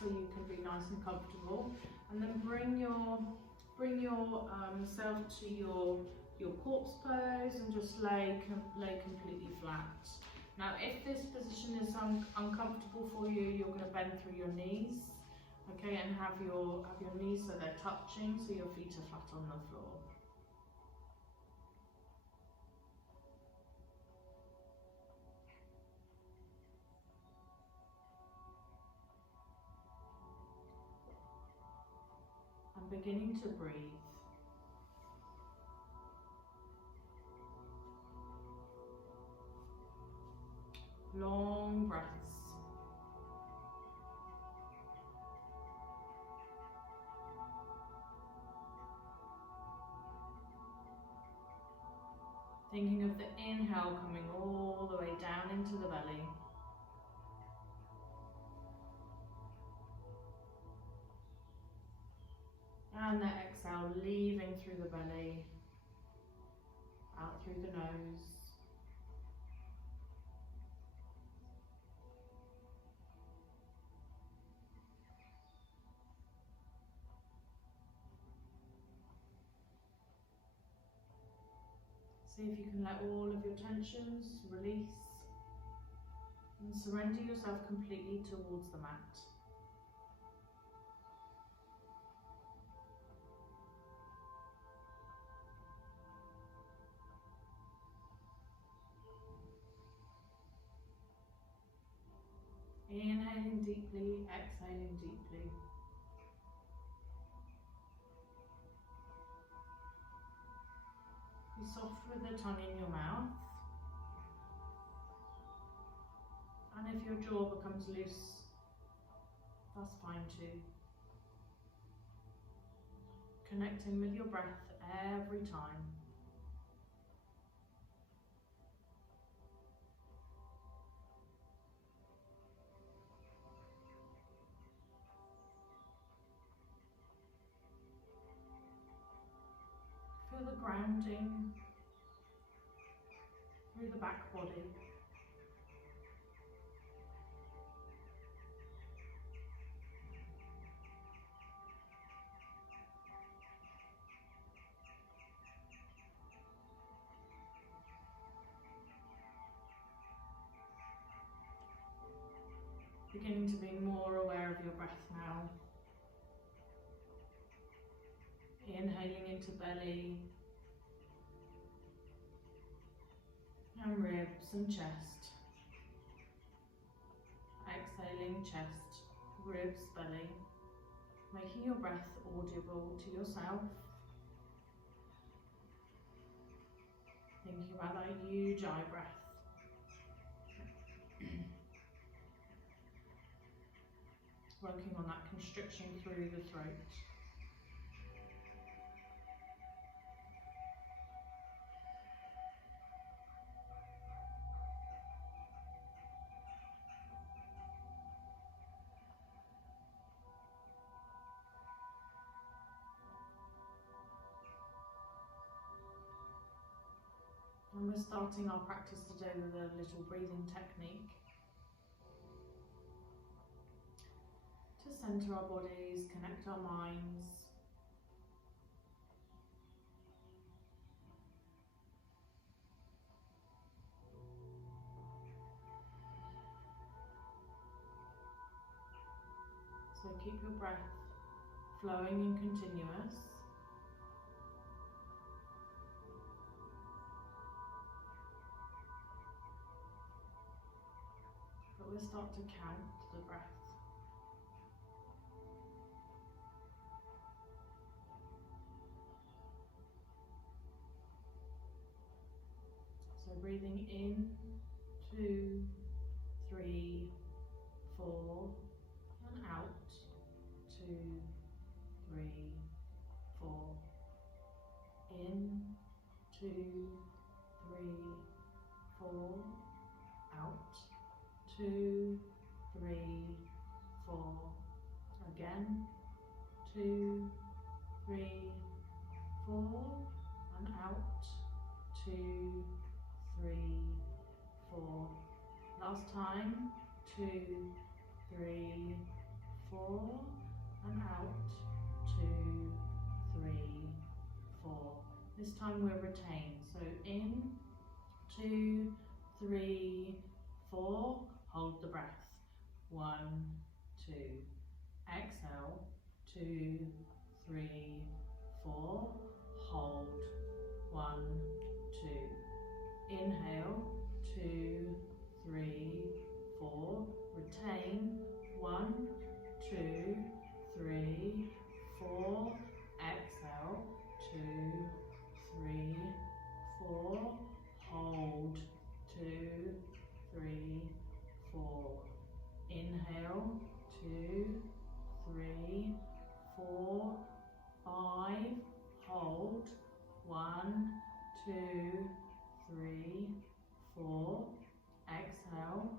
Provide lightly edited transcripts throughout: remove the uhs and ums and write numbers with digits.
so you can be nice and comfortable. And then bring your self to your corpse pose and just lay completely flat. Now, if this position is uncomfortable for you, you're going to bend through your knees, okay, and have your knees so they're touching, so your feet are flat on the floor. And beginning to breathe. Long breaths. Thinking of the inhale coming all the way down into the belly. And the exhale leaving through the belly, out through the nose. See if you can let all of your tensions release and surrender yourself completely towards the mat. Inhaling deeply, exhaling deeply. Be soft with the tongue in your mouth. And if your jaw becomes loose, that's fine too. Connecting with your breath every time. Feel the grounding through the back body. Beginning to be more aware of your breath now. Inhaling into belly and ribs and chest. Exhaling chest, ribs, belly. Making your breath audible to yourself. Thinking about that huge eye breath. Working on that constriction through the throat. And we're starting our practice today with a little breathing technique to center our bodies, connect our minds. So keep your breath flowing and continuous. But we'll start to count the breath. So breathing in, 2, 3, 4, and out, 2, 3, 4. In, 2, 3, 4, out, 2, 3, 4. Again, 2, 3, 4, and out, 2, 3, 4. Last time, 2, 3, 4, out, 2, 3, 4. This time we'll retain. So in, 2, 3, 4. Hold the breath. 1, 2. Exhale, 2, 3, 4. Hold. 1, 2. Inhale, 2, 3, 4. Retain. 1, 2, 3, 4. Exhale, 2, 3, 4. Hold. 2, 3, 4. Inhale, 2, 3, 4, 5. Hold. 1, 2, 3, 4. Exhale,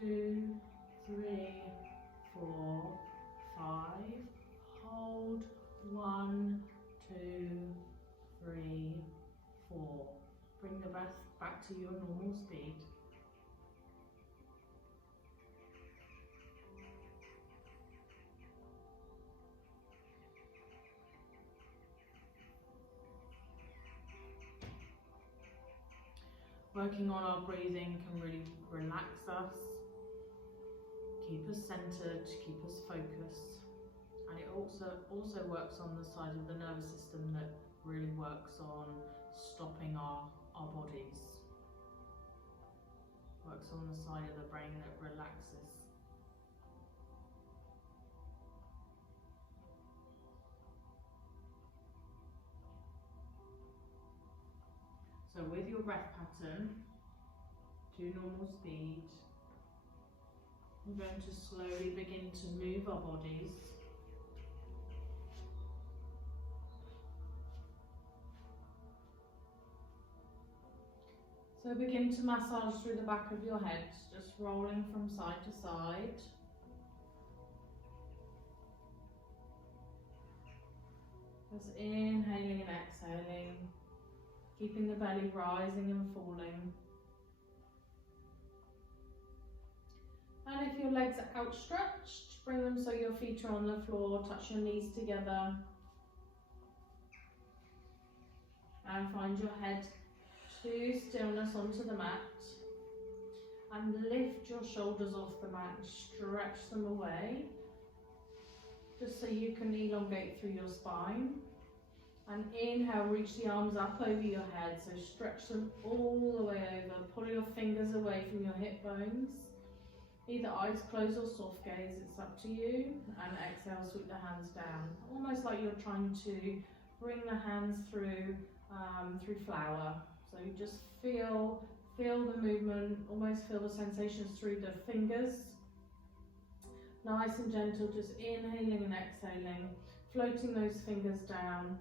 2, 3, 4, 5. Hold. 1, 2, 3, 4. Bring the breath back to your normal speed. Working on our breathing can really relax us, keep us centered, keep us focused, and it also works on the side of the nervous system that really works on stopping our bodies. Works on the side of the brain that relaxes. So with your breath pattern, to normal speed, we're going to slowly begin to move our bodies. So begin to massage through the back of your head, just rolling from side to side. Just inhaling and exhaling. Keeping the belly rising and falling. And if your legs are outstretched, bring them so your feet are on the floor, touch your knees together. And find your head to stillness onto the mat. And lift your shoulders off the mat and stretch them away. Just so you can elongate through your spine. And inhale, reach the arms up over your head, so stretch them all the way over. Pull your fingers away from your hip bones. Either eyes closed or soft gaze, it's up to you. And exhale, sweep the hands down. Almost like you're trying to bring the hands through flour. So you just feel the movement, almost feel the sensations through the fingers. Nice and gentle, just inhaling and exhaling, floating those fingers down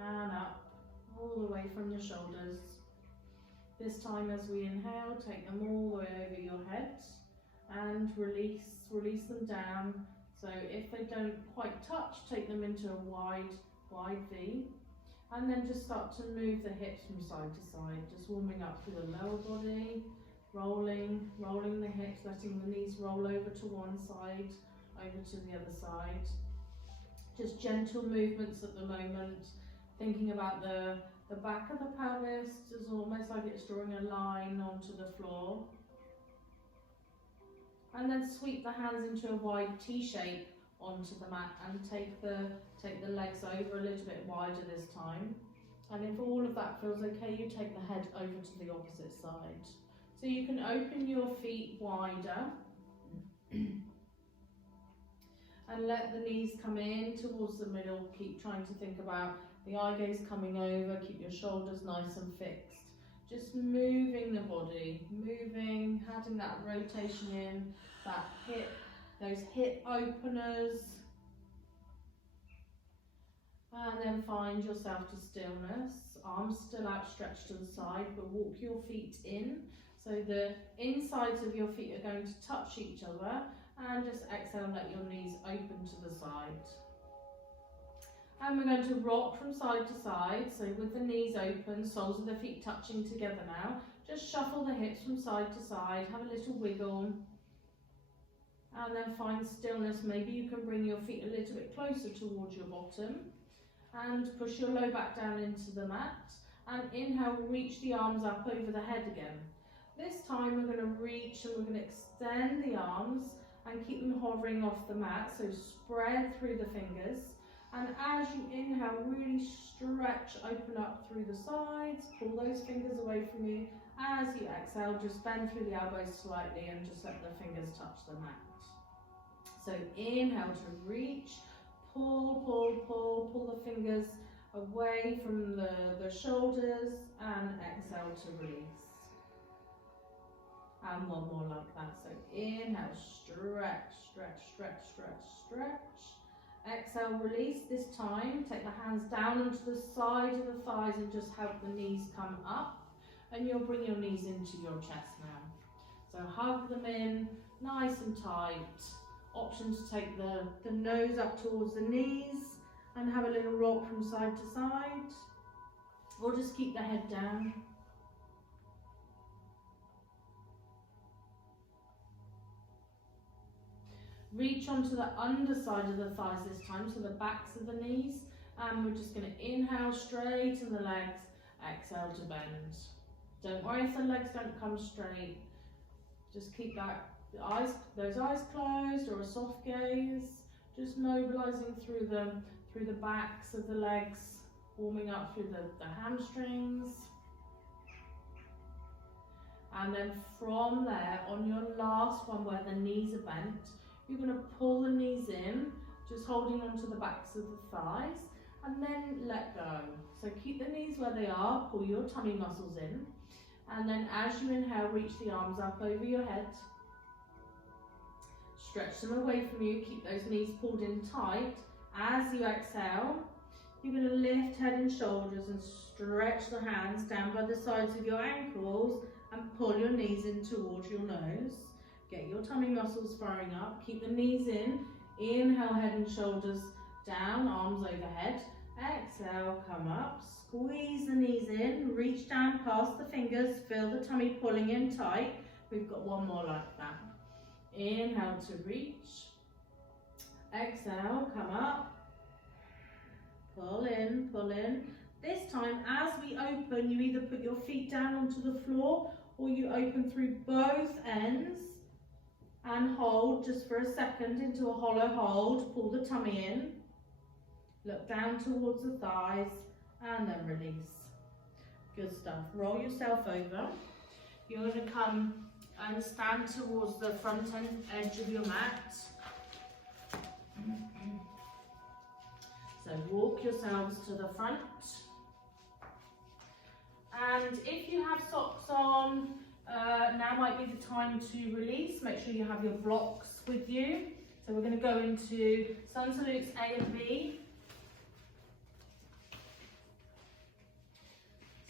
and up, all the way from your shoulders. This time as we inhale, take them all the way over your head and release them down. So if they don't quite touch, take them into a wide V. And then just start to move the hips from side to side, just warming up through the lower body, rolling the hips, letting the knees roll over to one side, over to the other side. Just gentle movements at the moment. Thinking about the back of the pelvis, just almost like it's drawing a line onto the floor. And then sweep the hands into a wide T shape onto the mat and take the legs over a little bit wider this time. And if all of that feels okay, you take the head over to the opposite side. So you can open your feet wider and let the knees come in towards the middle. Keep trying to think about the eye gaze coming over, keep your shoulders nice and fixed. Just moving the body, moving, adding that rotation in, that hip, those hip openers. And then find yourself to stillness. Arms still outstretched to the side, but walk your feet in. So the insides of your feet are going to touch each other. And just exhale, let your knees open to the side. And we're going to rock from side to side. So with the knees open, soles of the feet touching together now. Just shuffle the hips from side to side. Have a little wiggle. And then find stillness. Maybe you can bring your feet a little bit closer towards your bottom and push your low back down into the mat. And inhale, reach the arms up over the head again. This time we're going to reach and we're going to extend the arms and keep them hovering off the mat. So spread through the fingers. And as you inhale, really stretch, open up through the sides, pull those fingers away from you. As you exhale, just bend through the elbows slightly and just let the fingers touch the mat. So inhale to reach, pull, pull, pull, pull the fingers away from the shoulders, and exhale to release. And one more like that. So inhale, stretch, stretch, stretch, stretch, stretch. Exhale, release. This time, take the hands down onto the side of the thighs and just help the knees come up. And you'll bring your knees into your chest now. So hug them in, nice and tight. Option to take the nose up towards the knees and have a little rock from side to side. Or just keep the head down. Reach onto the underside of the thighs this time, so the backs of the knees. And we're just going to inhale, straighten the legs, exhale to bend. Don't worry if the legs don't come straight. Just keep those eyes closed or a soft gaze. Just mobilizing through the backs of the legs, warming up through the hamstrings. And then from there, on your last one where the knees are bent, you're going to pull the knees in, just holding onto the backs of the thighs, and then let go. So keep the knees where they are, pull your tummy muscles in. And then as you inhale, reach the arms up over your head. Stretch them away from you, keep those knees pulled in tight. As you exhale, you're going to lift head and shoulders and stretch the hands down by the sides of your ankles and pull your knees in towards your nose. Get your tummy muscles firing up, keep the knees in. Inhale, head and shoulders down, arms overhead. Exhale, come up. Squeeze the knees in, reach down past the fingers, feel the tummy pulling in tight. We've got one more like that. Inhale to reach. Exhale, come up. Pull in, pull in. This time, as we open, you either put your feet down onto the floor or you open through both ends and hold just for a second into a hollow hold. Pull the tummy in. Look down towards the thighs. And then release. Good stuff. Roll yourself over. You're going to come and stand towards the front edge of your mat. So walk yourselves to the front. And if you have socks on, now might be the time to release. Make sure you have your blocks with you. So we're going to go into sun salutes A and B.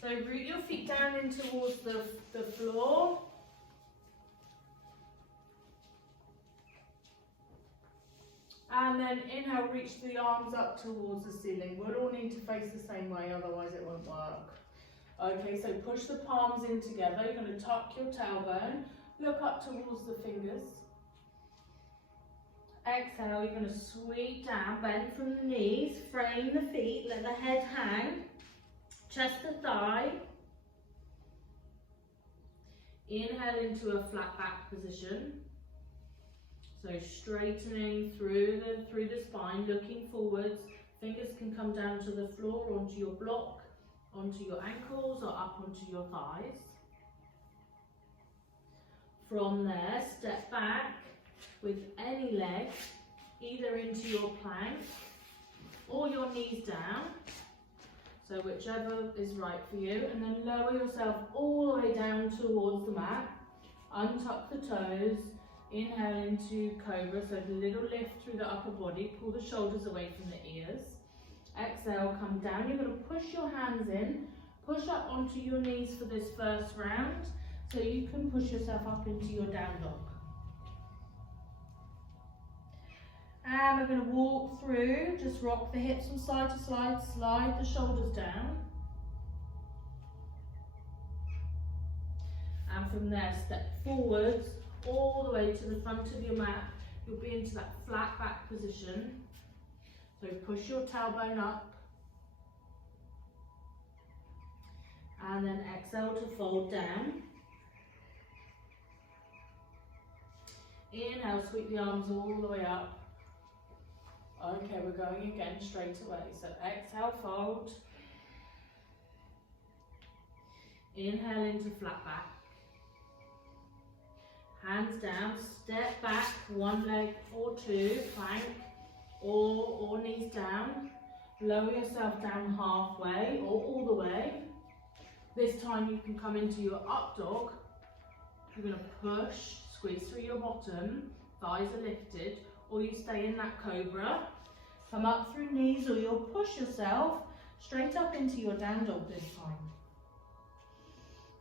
So root your feet down in towards the floor. And then inhale, reach the arms up towards the ceiling. We'll all need to face the same way, otherwise it won't work. Okay, so push the palms in together. You're going to tuck your tailbone. Look up towards the fingers. Exhale, you're going to sweep down, bend from the knees, frame the feet, let the head hang. Chest to thigh. Inhale into a flat back position. So straightening through the spine, looking forwards. Fingers can come down to the floor, onto your block, onto your ankles or up onto your thighs. From there, step back with any leg, either into your plank or your knees down. So whichever is right for you, and then lower yourself all the way down towards the mat. Untuck the toes, inhale into cobra, so a little lift through the upper body, pull the shoulders away from the ears. Exhale, come down, you're going to push your hands in, push up onto your knees for this first round, so you can push yourself up into your down dog. And we're going to walk through, just rock the hips from side to side, slide the shoulders down. And from there, step forwards all the way to the front of your mat. you'll be into that flat back position. So push your tailbone up. And then exhale to fold down. Inhale, sweep the arms all the way up. Okay, we're going again straight away. So exhale, fold. Inhale into flat back. Hands down, step back, one leg or two, plank, or knees down. Lower yourself down halfway or all the way. This time you can come into your up dog. You're going to push, squeeze through your bottom, thighs are lifted, or you stay in that cobra. Come up through knees, or you'll push yourself straight up into your down dog this time.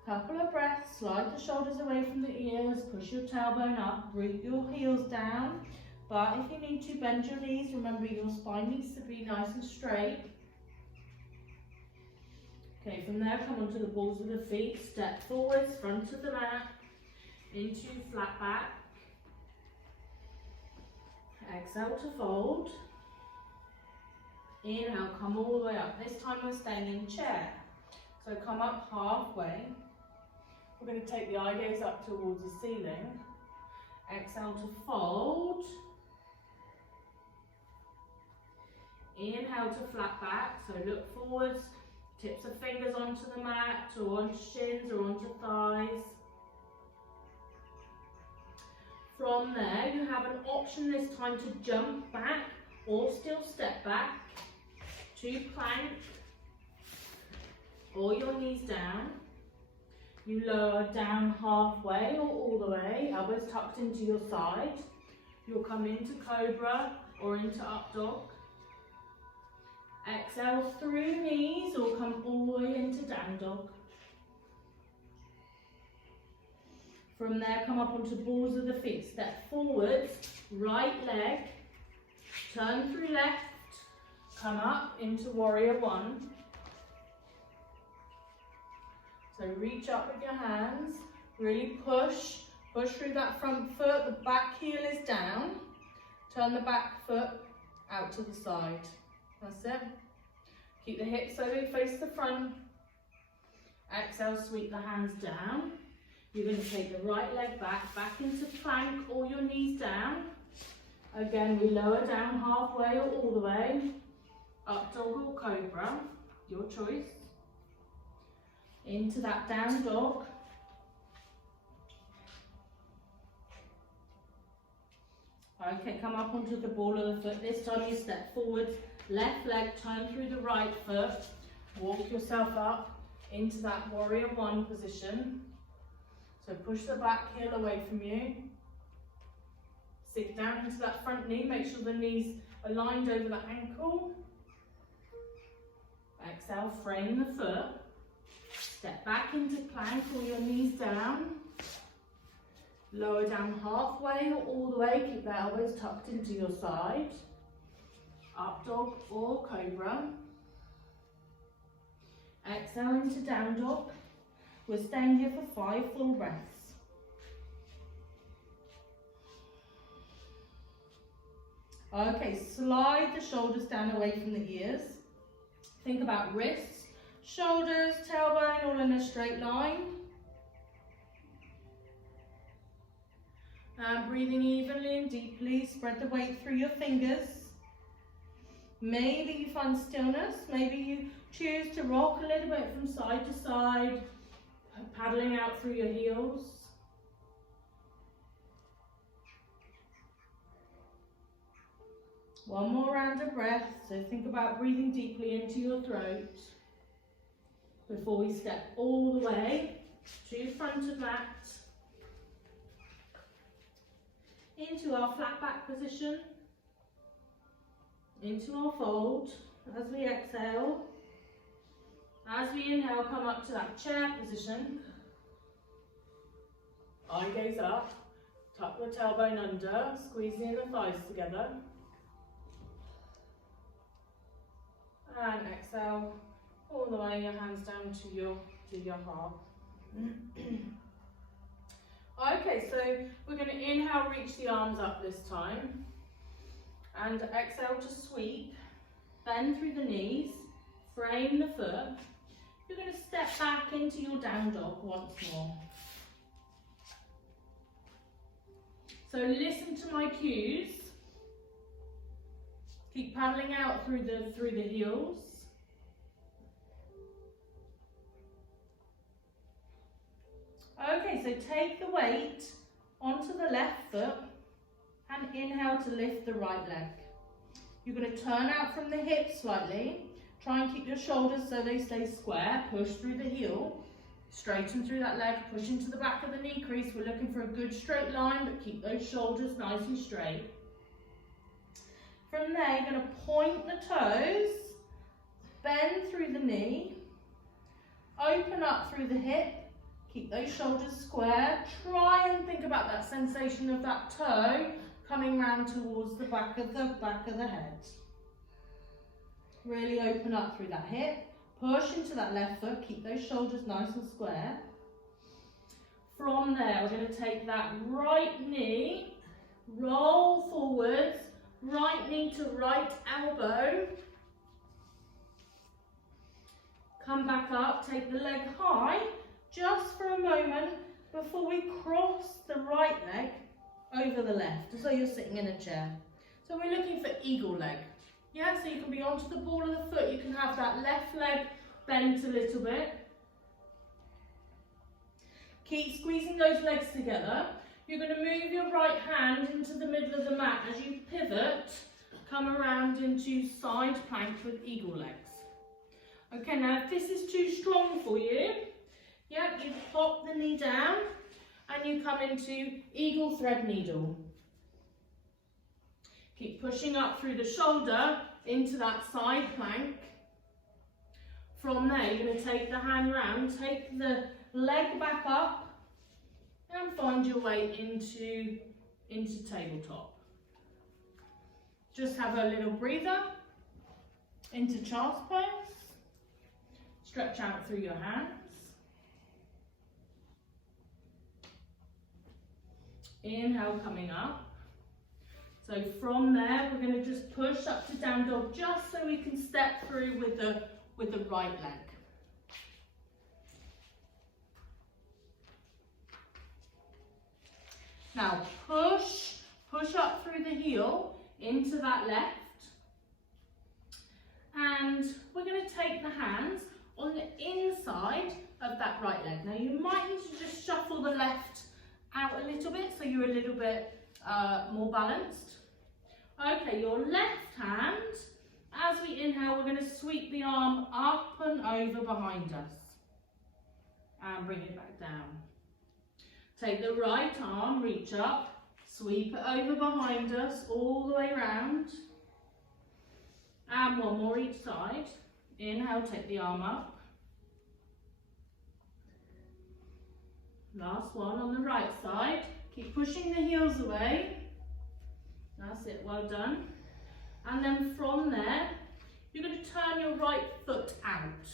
Couple of breaths, slide the shoulders away from the ears, push your tailbone up, root your heels down. But if you need to, bend your knees. Remember, your spine needs to be nice and straight. Okay, from there, come onto the balls of the feet, step forwards, front of the mat, into flat back. Exhale to fold. Inhale, come all the way up. This time we're staying in chair. So come up halfway. We're going to take the eye gaze up towards the ceiling. Exhale to fold. Inhale to flat back. So look forwards, tips of fingers onto the mat, or onto shins, or onto thighs. From there, you have an option this time to jump back or still step back to plank, or your knees down. You lower down halfway or all the way, elbows tucked into your side. You'll come into cobra or into up dog. Exhale through knees or come all the way into down dog. From there, come up onto balls of the feet. Step forwards, right leg, turn through left, come up into warrior one. So reach up with your hands, really push through that front foot, the back heel is down. Turn the back foot out to the side. That's it. Keep the hips so they face the front. Exhale, sweep the hands down. You're going to take the right leg back into plank or your knees down. Again, we lower down halfway or all the way. Up dog or cobra, your choice. Into that down dog. Okay, come up onto the ball of the foot. This time you step forward, left leg, turn through the right foot. Walk yourself up into that warrior one position. So push the back heel away from you. Sit down into that front knee. Make sure the knees are lined over the ankle. Exhale, frame the foot. Step back into plank or your knees down. Lower down halfway or all the way. Keep the elbows tucked into your side. Up dog or cobra. Exhale into down dog. We're staying here for 5 full breaths. Okay, slide the shoulders down away from the ears. Think about wrists, shoulders, tailbone all in a straight line. And breathing evenly and deeply, spread the weight through your fingers. Maybe you find stillness, maybe you choose to rock a little bit from side to side, paddling out through your heels. One more round of breath, so think about breathing deeply into your throat before we step all the way to front of mat, into our flat back position, into our fold as we exhale. As we inhale, come up to that chair position. Eye gaze up, tuck the tailbone under, squeezing the thighs together. And exhale, all the way, your hands down to your heart. Okay, so we're going to inhale, reach the arms up this time. And exhale to sweep. Bend through the knees. Frame the foot. You're going to step back into your down dog once more. So listen to my cues. Keep paddling out through the heels. Okay, so take the weight onto the left foot and inhale to lift the right leg. You're going to turn out from the hips slightly. Try and keep your shoulders so they stay square. Push through the heel. Straighten through that leg. Push into the back of the knee crease. We're looking for a good straight line, but keep those shoulders nice and straight. From there, you're going to point the toes. Bend through the knee. Open up through the hip. Keep those shoulders square. Try and think about that sensation of that toe coming round towards the back of the head. Really open up through that hip. Push into that left foot. Keep those shoulders nice and square. From there, we're going to take that right knee, roll forwards, right knee to right elbow. Come back up, take the leg high, just for a moment before we cross the right leg over the left, as though you're sitting in a chair. So we're looking for eagle leg. Yeah, so you can be onto the ball of the foot, you can have that left leg bent a little bit. Keep squeezing those legs together. You're going to move your right hand into the middle of the mat. As you pivot, come around into side plank with eagle legs. Okay, now if this is too strong for you, yeah, you pop the knee down and you come into eagle thread needle. Keep pushing up through the shoulder into that side plank. From there, you're going to take the hand round, take the leg back up and find your way into tabletop. Just have a little breather into child's pose. Stretch out through your hands. Inhale, coming up. So from there, we're going to just push up to down dog, just so we can step through with the right leg. Now push up through the heel into that left. And we're going to take the hands on the inside of that right leg. Now you might need to just shuffle the left out a little bit so you're a little bit more balanced. Okay, your left hand, as we inhale, we're going to sweep the arm up and over behind us. And bring it back down. Take the right arm, reach up, sweep it over behind us, all the way round. And one more each side. Inhale, take the arm up. Last one on the right side. Keep pushing the heels away. That's it, well done. And then from there, you're going to turn your right foot out.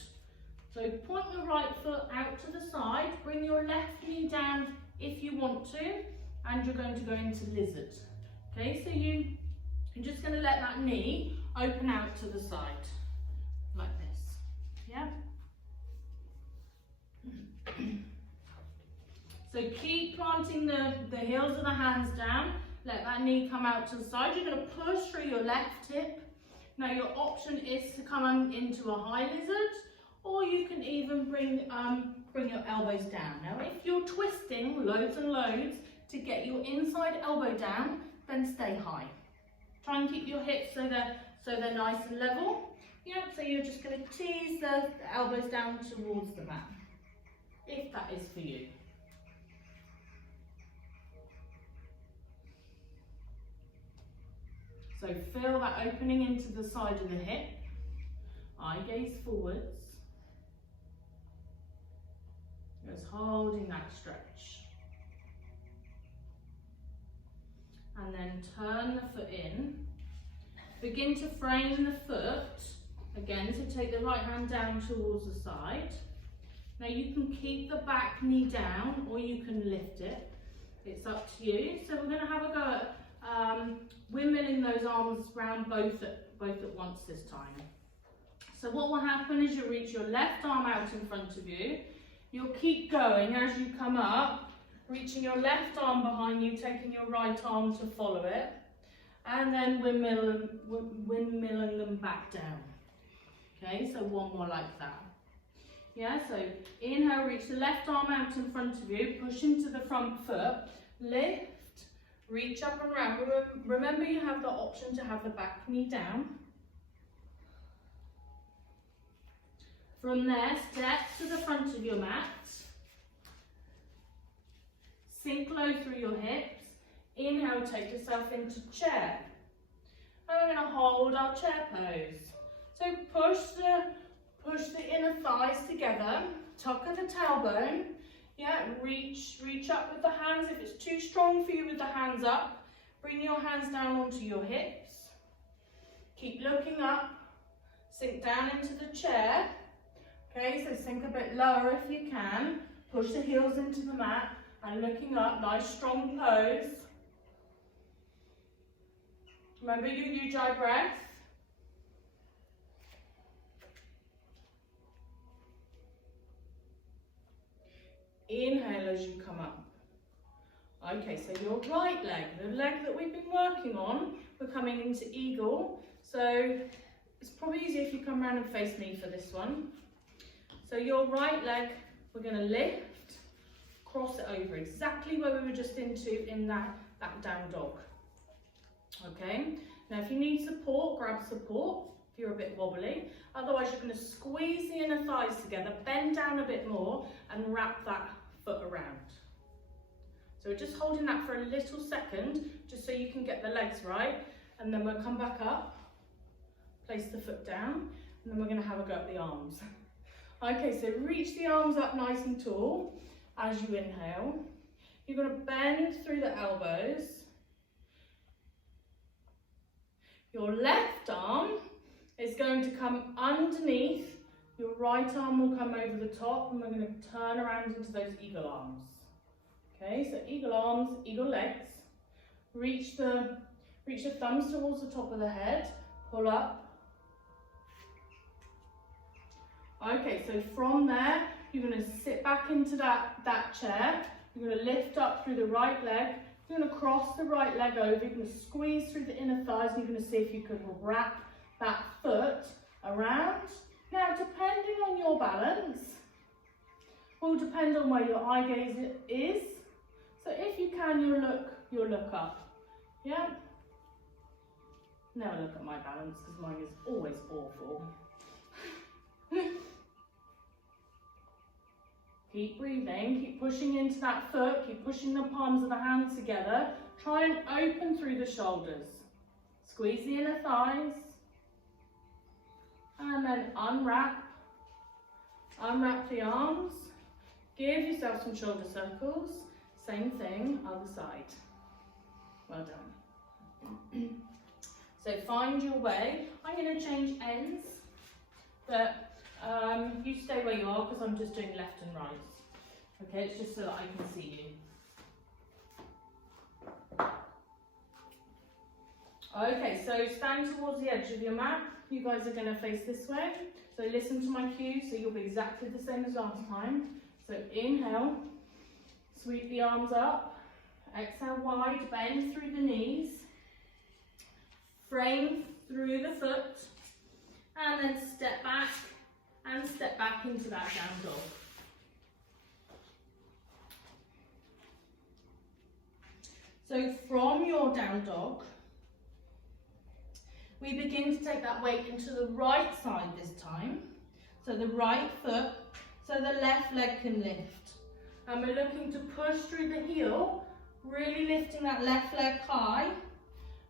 So point your right foot out to the side, bring your left knee down if you want to, and you're going to go into lizard. Okay, so you're just going to let that knee open out to the side, like this. Yeah? So keep planting the heels of the hands down. Let that knee come out to the side. You're going to push through your left hip. Now your option is to come into a high lizard, or you can even bring your elbows down. Now if you're twisting loads and loads to get your inside elbow down, then stay high. Try and keep your hips so they're nice and level. Yeah, so you're just going to tease the elbows down towards the mat, if that is for you. So feel that opening into the side of the hip, eye gaze forwards, just holding that stretch. And then turn the foot in, begin to frame the foot, again, so take the right hand down towards the side. Now you can keep the back knee down or you can lift it. It's up to you. So we're going to have a go at windmilling those arms round both at once this time. So what will happen is you'll reach your left arm out in front of you. You'll keep going as you come up, reaching your left arm behind you, taking your right arm to follow it, and then windmilling them back down. Okay, so one more like that. Yeah, so inhale, reach the left arm out in front of you, push into the front foot, lift, reach up and round. Remember you have the option to have the back knee down. From there, step to the front of your mat. Sink low through your hips. Inhale, take yourself into chair. And we're going to hold our chair pose. So push the inner thighs together, tuck at the tailbone. Yeah, reach up with the hands. If it's too strong for you with the hands up, bring your hands down onto your hips. Keep looking up, sink down into the chair. Okay, so sink a bit lower if you can. Push the heels into the mat and looking up, nice strong pose. Remember your Ujjayi breath. Inhale as you come up. Okay, so your right leg, the leg that we've been working on, we're coming into eagle. So it's probably easier if you come around and face me for this one. So your right leg, we're going to lift, cross it over, exactly where we were just into in that down dog. Okay, now if you need support, grab support if you're a bit wobbly. Otherwise you're going to squeeze the inner thighs together, bend down a bit more and wrap that foot around. So we're just holding that for a little second, just so you can get the legs right, and then we'll come back up, place the foot down, and then we're going to have a go at the arms. Okay, so reach the arms up nice and tall as you inhale. You're going to bend through the elbows. Your left arm is going to come underneath. Your right arm will come over the top, and we're going to turn around into those eagle arms. Okay, so eagle arms, eagle legs. Reach the thumbs towards the top of the head. Pull up. Okay, so from there, you're going to sit back into that chair. You're going to lift up through the right leg. You're going to cross the right leg over. You're going to squeeze through the inner thighs, and you're going to see if you can wrap that foot around. Now, depending on your balance, will depend on where your eye gaze is. So if you can, you'll look up. Yeah? Never look at my balance because mine is always awful. Keep breathing, keep pushing into that foot, keep pushing the palms of the hands together. Try and open through the shoulders. Squeeze the inner thighs. And then unwrap the arms. Give yourself some shoulder circles. Same thing, other side. Well done. So find your way. I'm going to change ends, but you stay where you are because I'm just doing left and right. Okay, it's just so that I can see you. Okay, so stand towards the edge of your mat. You guys are going to face this way. So listen to my cues, so you'll be exactly the same as last time. So inhale, sweep the arms up. Exhale wide, bend through the knees. Frame through the foot. And then step back and step back into that down dog. So from your down dog, we begin to take that weight into the right side this time. So the right foot, so the left leg can lift. And we're looking to push through the heel, really lifting that left leg high,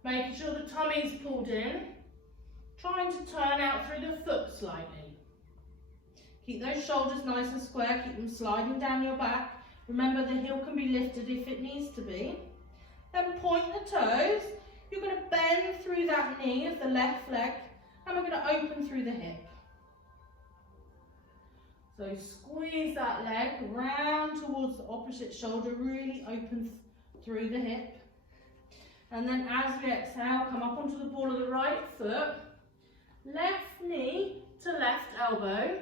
making sure the tummy's pulled in, trying to turn out through the foot slightly. Keep those shoulders nice and square, keep them sliding down your back. Remember the heel can be lifted if it needs to be. Then point the toes. You're going to bend through that knee of the left leg, and we're going to open through the hip. So squeeze that leg round towards the opposite shoulder, really open through the hip. And then as we exhale, come up onto the ball of the right foot, left knee to left elbow.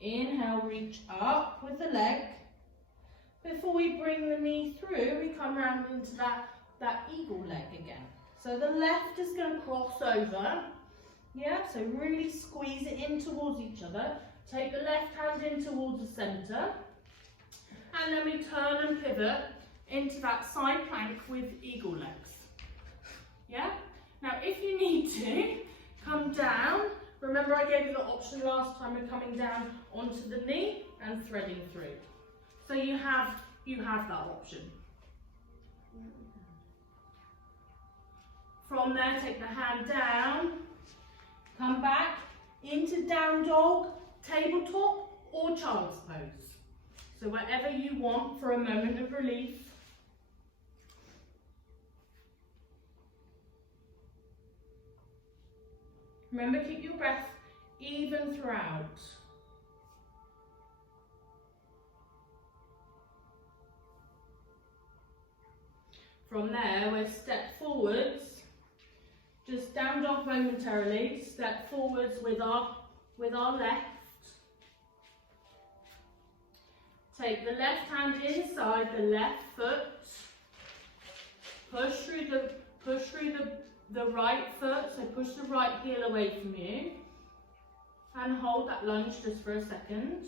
Inhale, reach up with the leg. Before we bring the knee through, we come round into that eagle leg again. So the left is going to cross over. Yeah, so really squeeze it in towards each other. Take the left hand in towards the centre. And then we turn and pivot into that side plank with eagle legs. Yeah? Now if you need to, come down. Remember I gave you the option last time of coming down onto the knee and threading through. So you have that option. From there, take the hand down, come back into down dog, tabletop or child's pose. So whatever you want for a moment of relief. Remember, keep your breath even throughout. From there, we'll step forwards, just down dog momentarily, step forwards with our left. Take the left hand inside the left foot, push through the right foot, so push the right heel away from you, and hold that lunge just for a second.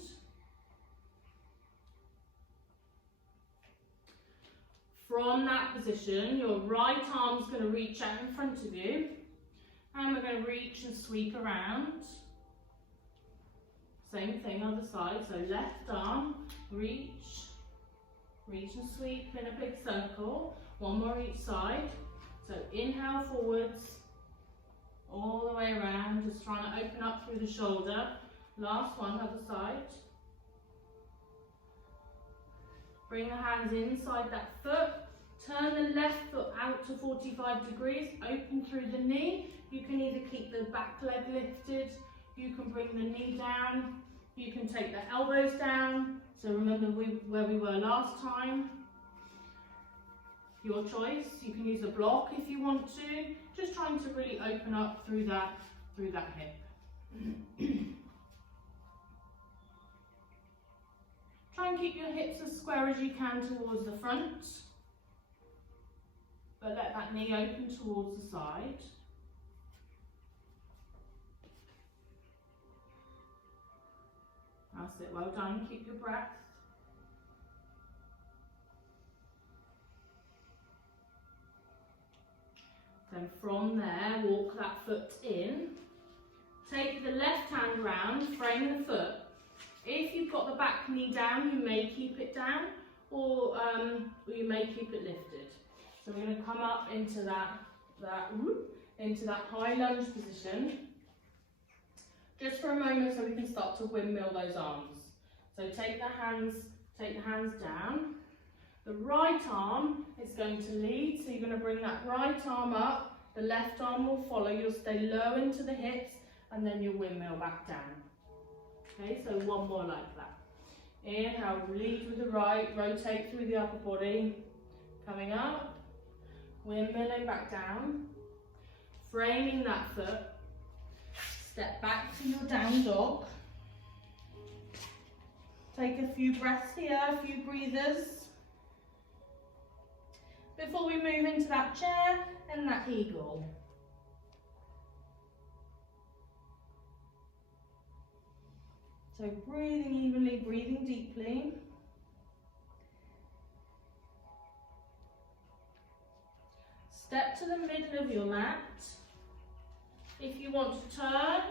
From that position, your right arm's going to reach out in front of you, and we're going to reach and sweep around. Same thing, other side, so left arm, reach and sweep in a big circle, one more each side. So inhale forwards, all the way around, just trying to open up through the shoulder. Last one, other side. Bring the hands inside that foot. Turn the left foot out to 45 degrees, open through the knee. You can either keep the back leg lifted, you can bring the knee down, you can take the elbows down. So remember where we were last time. Your choice. You can use a block if you want to. Just trying to really open up through that hip. Try and keep your hips as square as you can towards the front, but let that knee open towards the side. That's it, well done, keep your breath. Then from there, walk that foot in. Take the left hand round, frame the foot. If you've got the back knee down, you may keep it down, or you may keep it lifted. So we're going to come up into that high lunge position, just for a moment, so we can start to windmill those arms. So take the hands down. The right arm is going to lead, so you're going to bring that right arm up. The left arm will follow. You'll stay low into the hips, and then you'll windmill back down. Okay, so one more like that. Inhale, lead with the right, rotate through the upper body, coming up, windmilling back down, framing that foot, step back to your down dog. Take a few breaths here, a few breathers, before we move into that chair and that eagle. So breathing evenly, breathing deeply. Step to the middle of your mat. If you want to turn.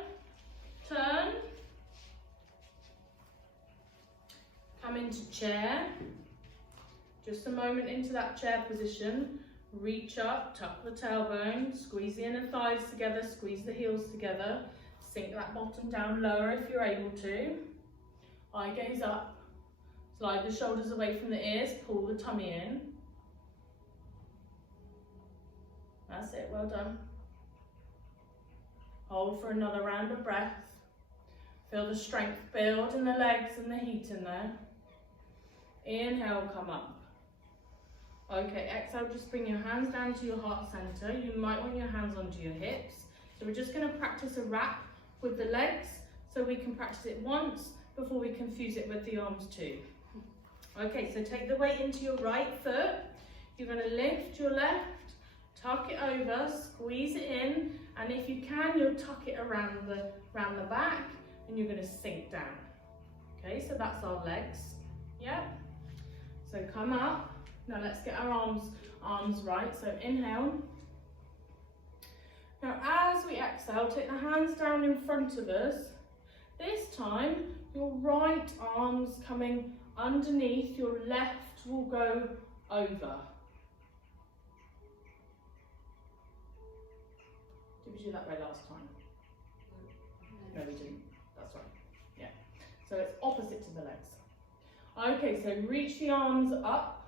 Come into chair. Just a moment into that chair position. Reach up, tuck the tailbone, squeeze the inner thighs together, squeeze the heels together. Sink that bottom down lower if you're able to. Eye gaze up. Slide the shoulders away from the ears, pull the tummy in. That's it, well done. Hold for another round of breath. Feel the strength build in the legs and the heat in there. Inhale, come up. Okay, exhale, just bring your hands down to your heart center. You might want your hands onto your hips. So we're just going to practice a wrap with the legs, so we can practice it once before we confuse it with the arms too. Okay, so take the weight into your right foot. You're going to lift your left, tuck it over, squeeze it in, and if you can, you'll tuck it around the back, and you're going to sink down. Okay, so that's our legs. Yep. So come up. Now let's get our arms right. So inhale. Now as we exhale, take the hands down in front of us. This time, your right arm's coming underneath, your left will go over. Did we do that way last time? No, we didn't. That's right. Yeah. So it's opposite to the legs. Okay, so reach the arms up,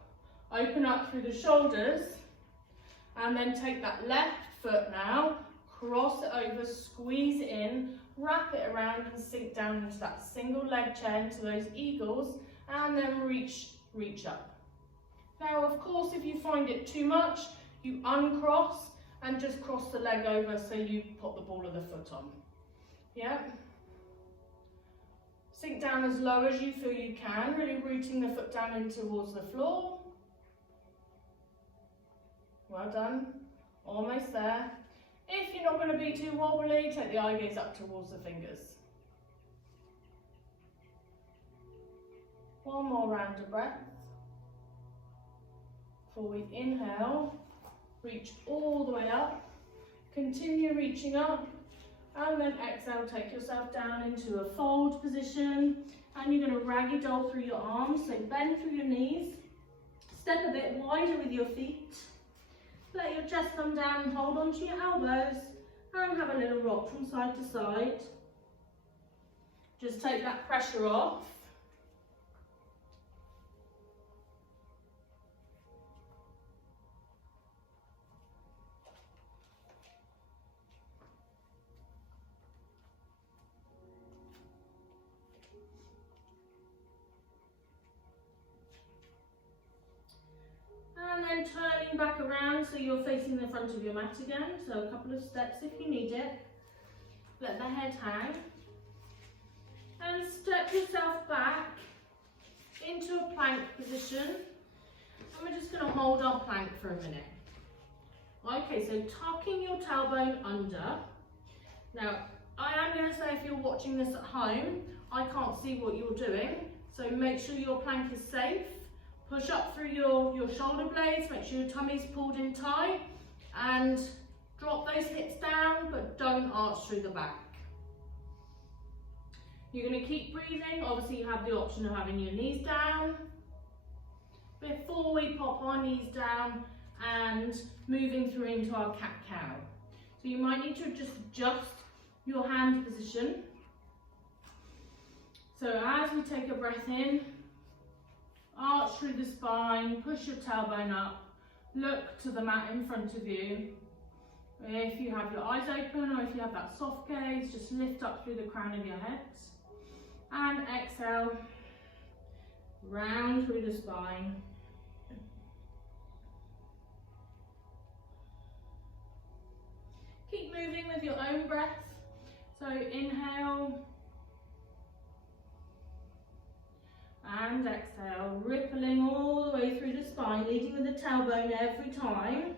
open up through the shoulders, and then take that left foot now, cross it over, squeeze it in, wrap it around and sink down into that single leg chair, into those eagles, and then reach up. Now, of course, if you find it too much, you uncross and just cross the leg over so you put the ball of the foot on. Yeah? Sink down as low as you feel you can, really rooting the foot down in towards the floor. Well done. Almost there. If you're not going to be too wobbly, take the eye gaze up towards the fingers. One more round of breath. Before we inhale, reach all the way up. Continue reaching up. And then exhale, take yourself down into a fold position. And you're going to raggy doll through your arms. So bend through your knees. Step a bit wider with your feet. Let your chest come down and hold onto your elbows. And have a little rock from side to side. Just take that pressure off. And then turning back around so you're facing the front of your mat again. So a couple of steps if you need it. Let the head hang. And step yourself back into a plank position. And we're just going to hold our plank for a minute. Okay, so tucking your tailbone under. Now, I am going to say if you're watching this at home, I can't see what you're doing. So make sure your plank is safe. Push up through your shoulder blades, make sure your tummy's pulled in tight, and drop those hips down, but don't arch through the back. You're going to keep breathing. Obviously, you have the option of having your knees down. Before we pop our knees down and moving through into our cat-cow. So you might need to just adjust your hand position. So as we take a breath in, arch through the spine, push your tailbone up, look to the mat in front of you. If you have your eyes open or if you have that soft gaze, just lift up through the crown of your head. And exhale, round through the spine. Keep moving with your own breath. So inhale. And exhale, rippling all the way through the spine, leading with the tailbone every time.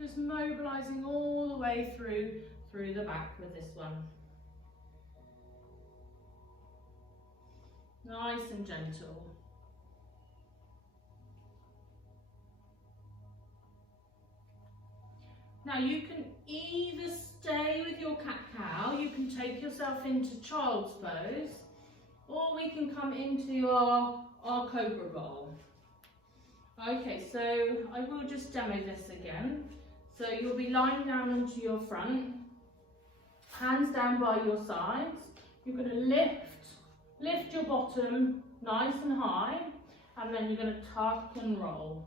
Just mobilizing all the way through the back with this one. Nice and gentle. Now you can either stay with your cat-cow, you can take yourself into child's pose, or we can come into our cobra roll. Okay, so I will just demo this again. So you'll be lying down onto your front, hands down by your sides. You're going to lift your bottom nice and high, and then you're going to tuck and roll.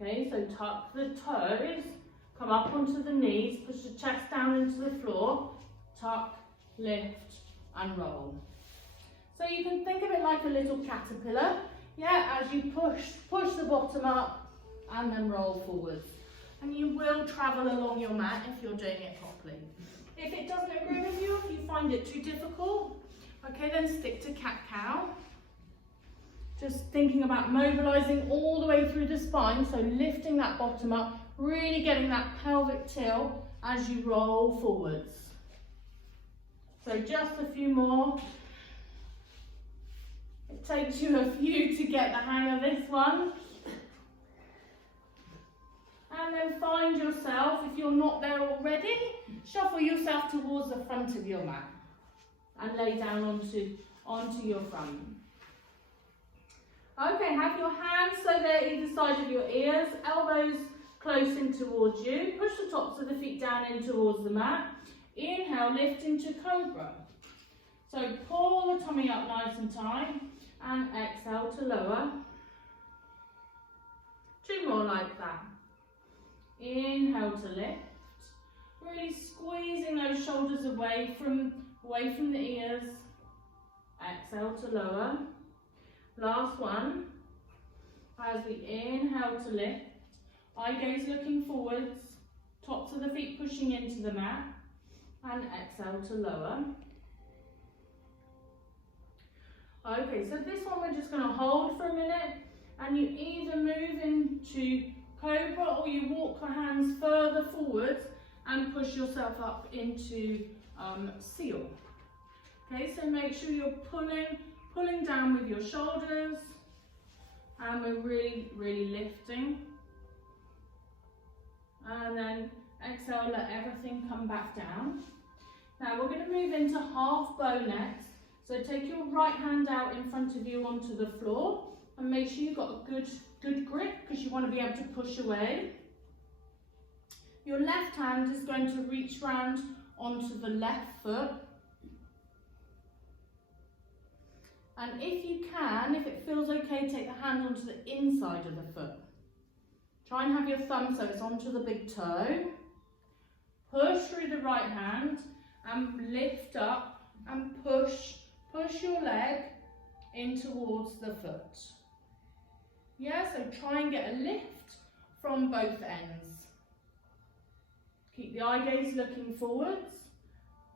Okay, so tuck the toes. Come up onto the knees, push the chest down into the floor, tuck, lift and roll. So you can think of it like a little caterpillar, yeah, as you push the bottom up and then roll forwards. And you will travel along your mat if you're doing it properly. If it doesn't agree with you, if you find it too difficult, okay, then stick to cat-cow. Just thinking about mobilising all the way through the spine, so lifting that bottom up, really getting that pelvic tilt as you roll forwards. So just a few more. It takes you a few to get the hang of this one. And then find yourself, if you're not there already, shuffle yourself towards the front of your mat and lay down onto your front. Okay, have your hands so they're either side of your ears, elbows close in towards you. Push the tops of the feet down in towards the mat. Inhale, lift into cobra. So pull the tummy up nice and tight and exhale to lower. 2 more like that. Inhale to lift. Really squeezing those shoulders away from the ears. Exhale to lower. Last one. As we inhale to lift, eye gaze looking forwards, tops of the feet pushing into the mat, and exhale to lower. Okay, so this one we're just going to hold for a minute, and you either move into cobra or you walk the hands further forwards and push yourself up into seal. Okay, so make sure you're pulling down with your shoulders, and we're really lifting. And then exhale, let everything come back down. Now we're going to move into half bow next. So take your right hand out in front of you onto the floor and make sure you've got a good grip because you want to be able to push away. Your left hand is going to reach round onto the left foot. And if you can, if it feels okay, take the hand onto the inside of the foot. Try and have your thumb so it's onto the big toe. Push through the right hand and lift up and push your leg in towards the foot. Yeah, so try and get a lift from both ends. Keep the eye gaze looking forwards.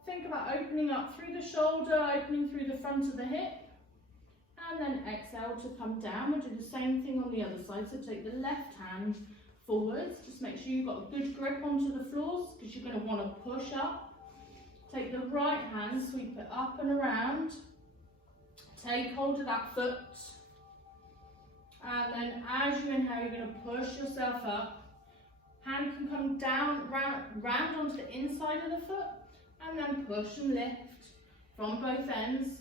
Think about opening up through the shoulder, opening through the front of the hip. And then exhale to come down. We'll do the same thing on the other side. So take the left hand forwards. Just make sure you've got a good grip onto the floors because you're going to want to push up. Take the right hand, sweep it up and around. Take hold of that foot. And then as you inhale, you're going to push yourself up. Hand can come down, round onto the inside of the foot. And then push and lift from both ends.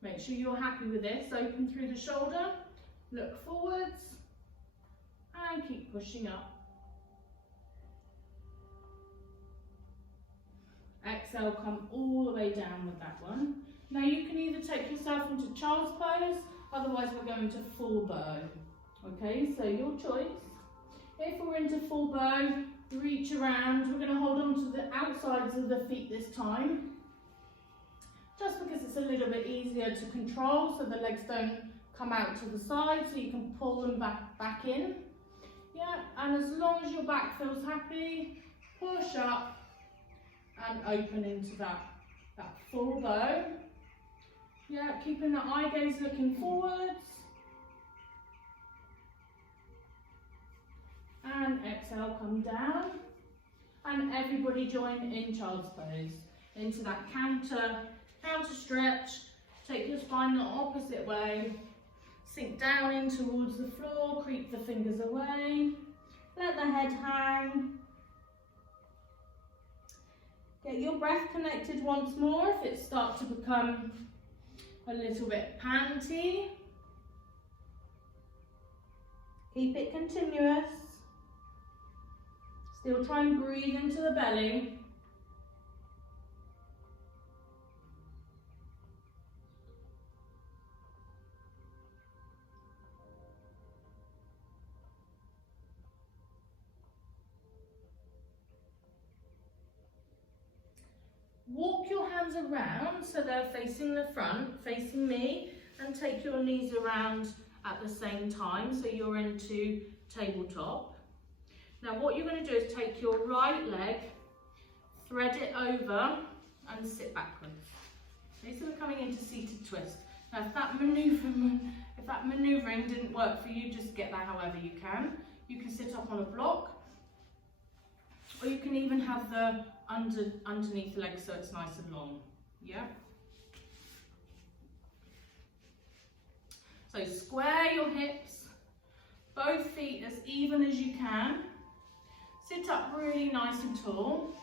Make sure you're happy with this. Open through the shoulder, look forwards, and keep pushing up. Exhale, come all the way down with that one. Now you can either take yourself into child's pose, otherwise we're going to full bow. Okay, so your choice. If we're into full bow, reach around. We're going to hold on to the outsides of the feet this time. Just because it's a little bit easier to control, so the legs don't come out to the side, so you can pull them back in. Yeah, and as long as your back feels happy, push up and open into that full bow. Yeah, keeping the eye gaze looking forwards. And exhale, come down. And everybody join in child's pose. Into that counter stretch. Take your spine the opposite way. Sink down in towards the floor, creep the fingers away. Let the head hang. Get your breath connected once more if it starts to become a little bit panty. Keep it continuous. Still try and breathe into the belly. Walk your hands around so they're facing the front, facing me, and take your knees around at the same time so you're into tabletop. Now what you're going to do is take your right leg, thread it over and sit backwards. Okay, so we're coming into seated twist. Now if that manoeuvring didn't work for you, just get that however you can. You can sit up on a block, or you can even have the underneath leg so it's nice and long. Yeah. So square your hips, both feet as even as you can. Sit up really nice and tall.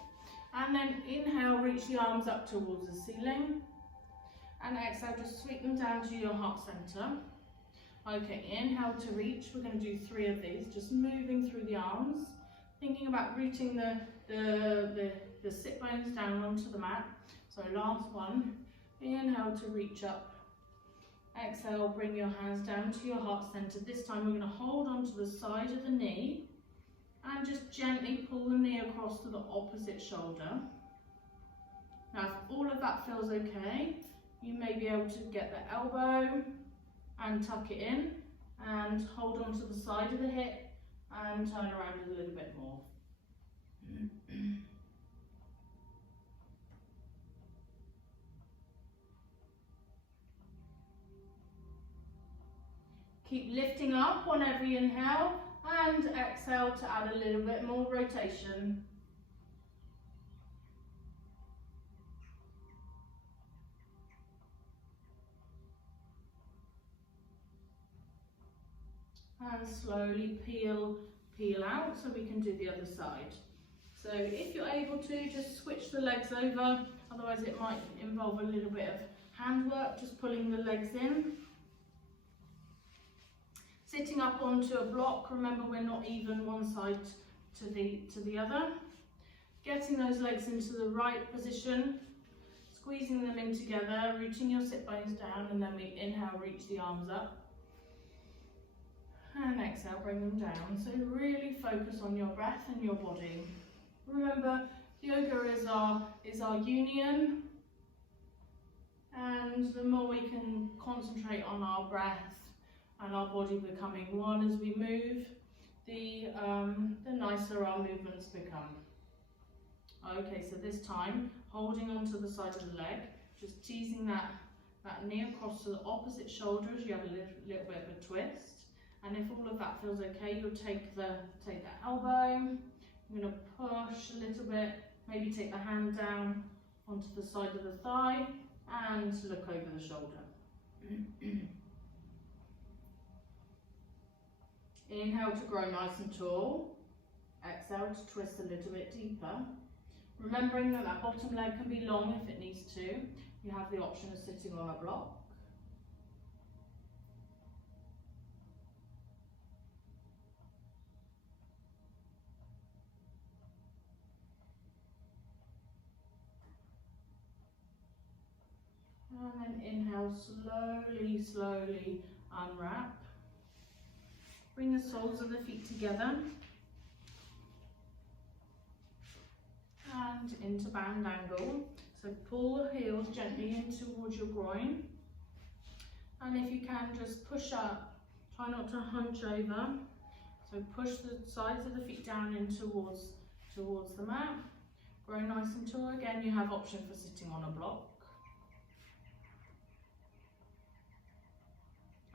And then inhale, reach the arms up towards the ceiling. And exhale, just sweep them down to your heart center. Okay, inhale to reach. We're going to do 3 of these, just moving through the arms. Thinking about rooting the sit bones down onto the mat. So last one, inhale to reach up. Exhale, bring your hands down to your heart center. This time we're going to hold onto the side of the knee and just gently pull the knee across to the opposite shoulder. Now if all of that feels okay, you may be able to get the elbow and tuck it in and hold onto the side of the hip and turn around a little bit more. Keep lifting up on every inhale and exhale to add a little bit more rotation. And slowly peel out so we can do the other side. So if you're able to, just switch the legs over, otherwise it might involve a little bit of handwork, just pulling the legs in. Sitting up onto a block, remember we're not even one side to the other. Getting those legs into the right position, squeezing them in together, rooting your sit bones down, and then we inhale, reach the arms up. And exhale, bring them down. So really focus on your breath and your body. Remember, yoga is our union, and the more we can concentrate on our breath and our body becoming one as we move, the nicer our movements become. Okay, so this time, holding onto the side of the leg, just teasing that knee across to the opposite shoulder as you have a little bit of a twist. And if all of that feels okay, you'll take the elbow. You're going to push a little bit, maybe take the hand down onto the side of the thigh and look over the shoulder. Inhale to grow nice and tall. Exhale to twist a little bit deeper. Remembering that bottom leg can be long if it needs to. You have the option of sitting on a block. And then inhale, slowly unwrap. Bring the soles of the feet together. And into band angle. So pull the heels gently in towards your groin. And if you can, just push up. Try not to hunch over. So push the sides of the feet down in towards the mat. Grow nice and tall. Again, you have option for sitting on a block.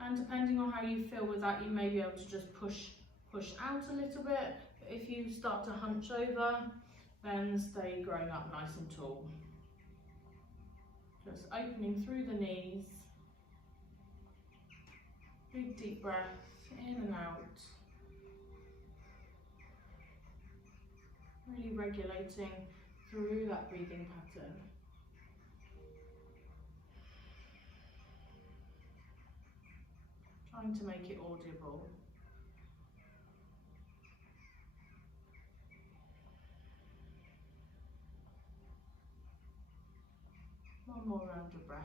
And depending on how you feel with that, you may be able to just push out a little bit. But if you start to hunch over, then stay growing up nice and tall. Just opening through the knees. Big deep breath in and out. Really regulating through that breathing pattern. Trying to make it audible. One more round of breath.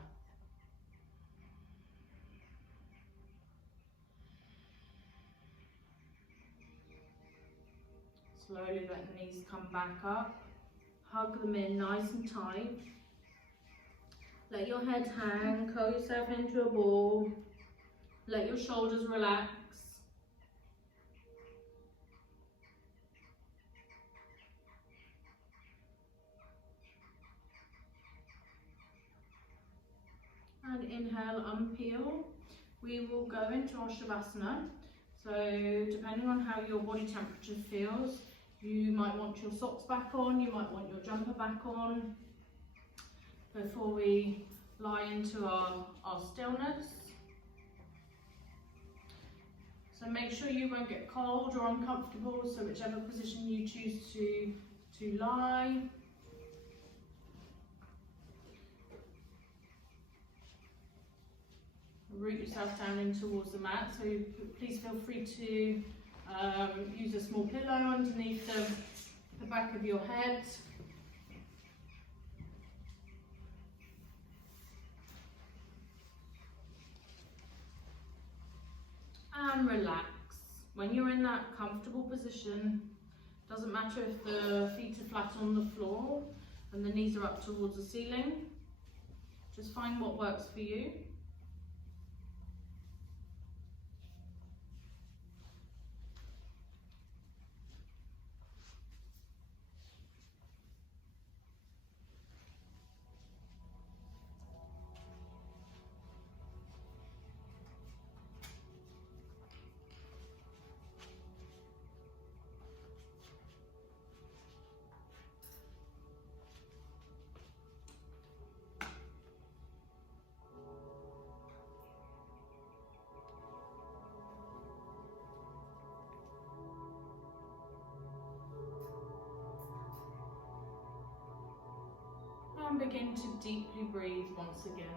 Slowly let the knees come back up. hug them in nice and tight. Let your head hang, curl yourself into a ball. Let your shoulders relax. And inhale, unpeel. We will go into our Shavasana. So depending on how your body temperature feels, you might want your socks back on, you might want your jumper back on before we lie into our stillness. So make sure you won't get cold or uncomfortable, so whichever position you choose to lie. Root yourself down in towards the mat, so please feel free to use a small pillow underneath the back of your head. And relax. When you're in that comfortable position, doesn't matter if the feet are flat on the floor and the knees are up towards the ceiling, just find what works for you. And begin to deeply breathe once again.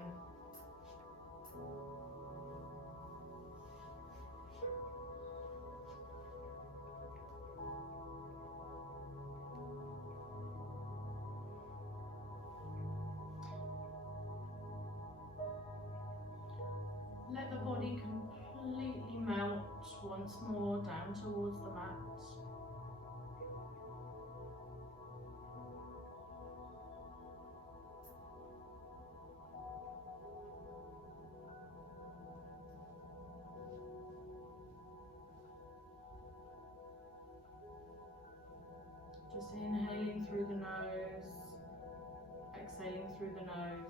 Let the body completely melt once more down towards the mat. Just inhaling through the nose, exhaling through the nose.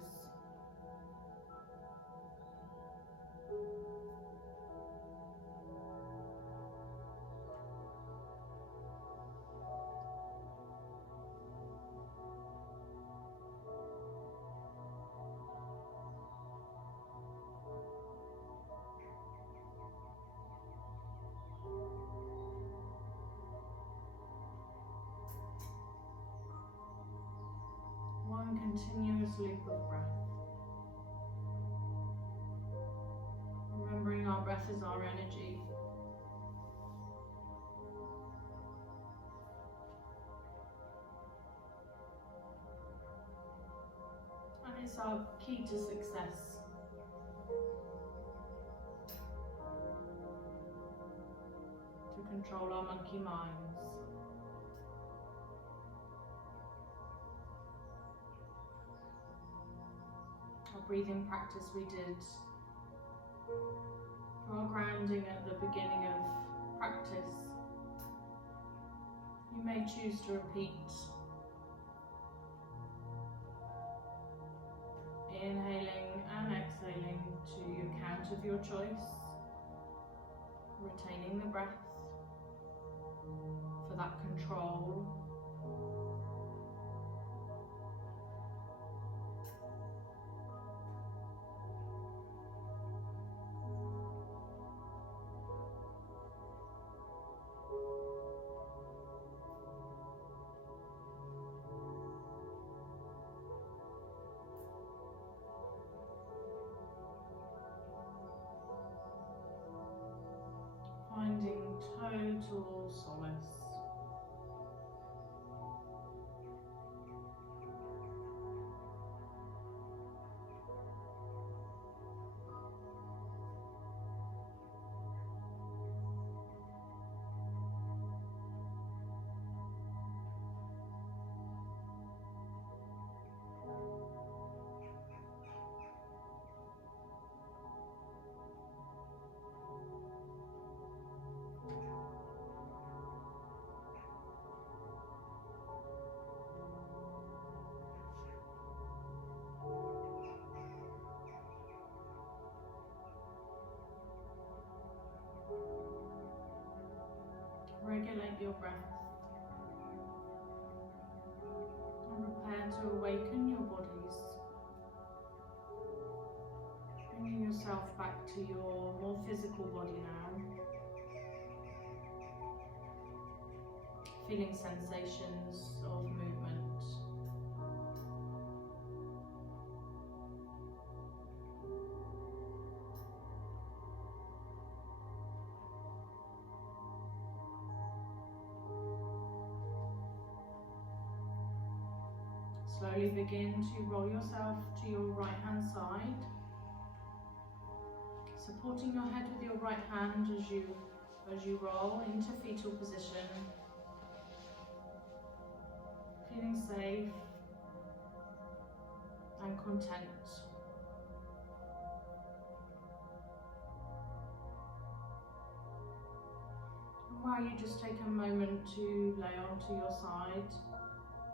One continuous loop of breath. Remembering our breath is our energy. And it's our key to success. To control our monkey minds. Our breathing practice we did for our grounding at the beginning of practice. You may choose to repeat. Inhaling and exhaling to your count of your choice, retaining the breath for that control. Finding total solace. regulate your breath and prepare to awaken your bodies, bringing yourself back to your more physical body now, feeling sensations of movement. Slowly begin to roll yourself to your right hand side, supporting your head with your right hand as you roll into fetal position, feeling safe and content. And while you just take a moment to lay onto your side,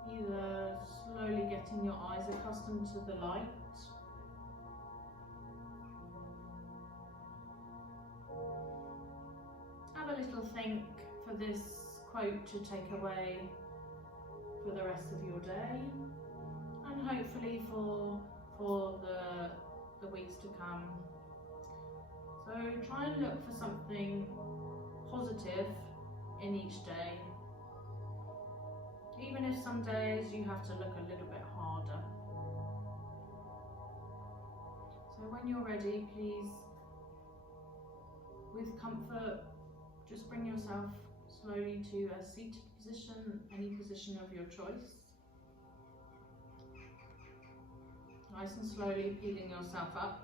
either slowly getting your eyes accustomed to the light, have a little think for this quote to take away for the rest of your day, and hopefully for the weeks to come. So try and look for something positive in each day, even if some days you have to look a little bit harder. So when you're ready, please, with comfort, just bring yourself slowly to a seated position, any position of your choice. Nice and slowly peeling yourself up.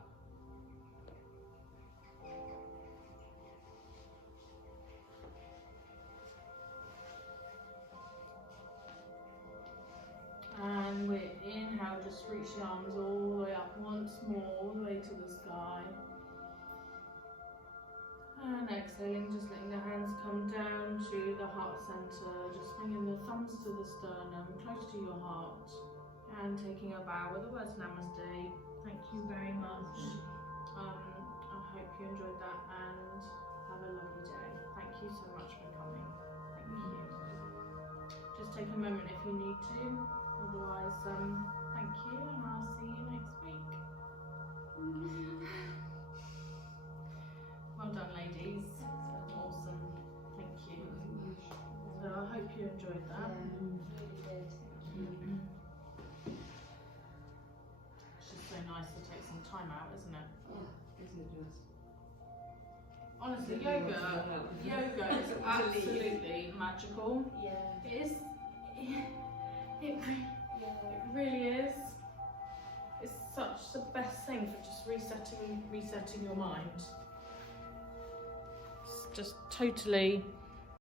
And with inhale, just reach the arms all the way up once more, all the way to the sky. And exhaling, just letting the hands come down to the heart center, just bringing the thumbs to the sternum, close to your heart, and taking a bow with the words Namaste. Thank you very much. I hope you enjoyed that and have a lovely day. Thank you so much for coming. Thank you. Just take a moment if you need to. Otherwise, thank you, and I'll see you next week. Well done, ladies. Awesome. Thank you. So I hope you enjoyed that. It's just so nice to take some time out, isn't it? Isn't it just? Honestly, yoga is absolutely magical. Yeah. It really is. It's such the best thing for just resetting your mind. It's just totally